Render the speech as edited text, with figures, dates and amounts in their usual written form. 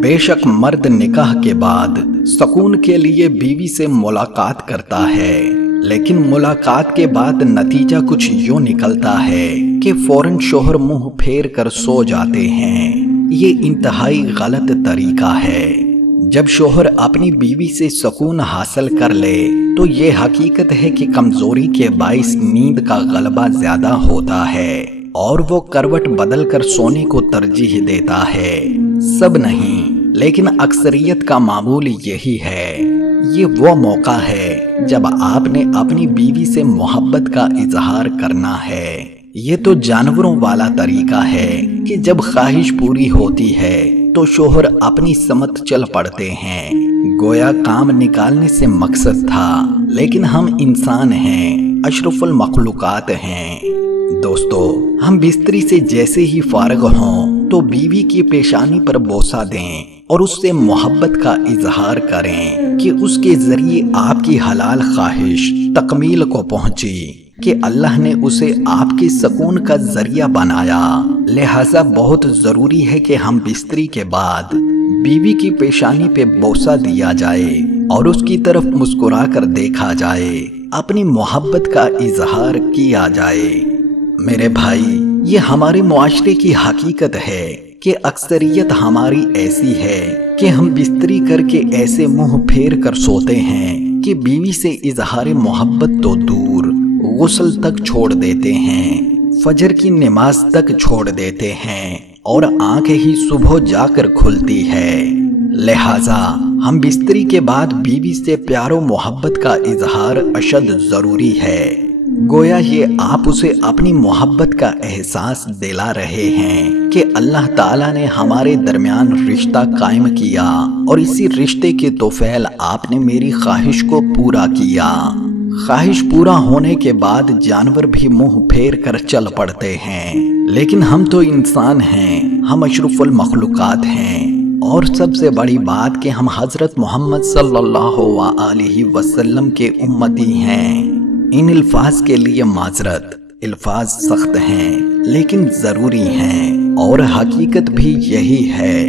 بے شک مرد نکاح کے بعد سکون کے لیے بیوی سے ملاقات کرتا ہے، لیکن ملاقات کے بعد نتیجہ کچھ یوں نکلتا ہے کہ فوراً شوہر منہ پھیر کر سو جاتے ہیں۔ یہ انتہائی غلط طریقہ ہے۔ جب شوہر اپنی بیوی سے سکون حاصل کر لے تو یہ حقیقت ہے کہ کمزوری کے باعث نیند کا غلبہ زیادہ ہوتا ہے اور وہ کروٹ بدل کر سونے کو ترجیح دیتا ہے۔ سب نہیں، لیکن اکثریت کا معمول یہی ہے۔ یہ وہ موقع ہے جب آپ نے اپنی بیوی سے محبت کا اظہار کرنا ہے۔ یہ تو جانوروں والا طریقہ ہے کہ جب خواہش پوری ہوتی ہے تو شوہر اپنی سمت چل پڑتے ہیں، گویا کام نکالنے سے مقصد تھا، لیکن ہم انسان ہیں، اشرف المخلوقات ہیں۔ دوستو، ہم بستری سے جیسے ہی فارغ ہوں تو بیوی کی پیشانی پر بوسہ دیں اور اس سے محبت کا اظہار کریں کہ اس کے ذریعے آپ کی حلال خواہش تکمیل کو پہنچی، کہ اللہ نے اسے آپ کے سکون کا ذریعہ بنایا۔ لہٰذا بہت ضروری ہے کہ ہم بستری کے بعد بیوی کی پیشانی پہ بوسہ دیا جائے اور اس کی طرف مسکرا کر دیکھا جائے، اپنی محبت کا اظہار کیا جائے۔ میرے بھائی، یہ ہمارے معاشرے کی حقیقت ہے کہ اکثریت ہماری ایسی ہے کہ ہم بستری کر کے ایسے منہ پھیر کر سوتے ہیں کہ بیوی سے اظہار محبت تو دور، غسل تک چھوڑ دیتے ہیں، فجر کی نماز تک چھوڑ دیتے ہیں اور آنکھ ہی صبح جا کر کھلتی ہے۔ لہٰذا ہم بستری کے بعد بیوی سے پیار و محبت کا اظہار اشد ضروری ہے۔ گویا یہ آپ اسے اپنی محبت کا احساس دلا رہے ہیں کہ اللہ تعالیٰ نے ہمارے درمیان رشتہ قائم کیا اور اسی رشتے کے توفیل آپ نے میری خواہش کو پورا کیا۔ خواہش پورا ہونے کے بعد جانور بھی منہ پھیر کر چل پڑتے ہیں، لیکن ہم تو انسان ہیں، ہم اشرف المخلوقات ہیں، اور سب سے بڑی بات کہ ہم حضرت محمد صلی اللہ علیہ وسلم کے امتی ہیں۔ ان الفاظ کے لیے معذرت، الفاظ سخت ہیں لیکن ضروری ہیں، اور حقیقت بھی یہی ہے۔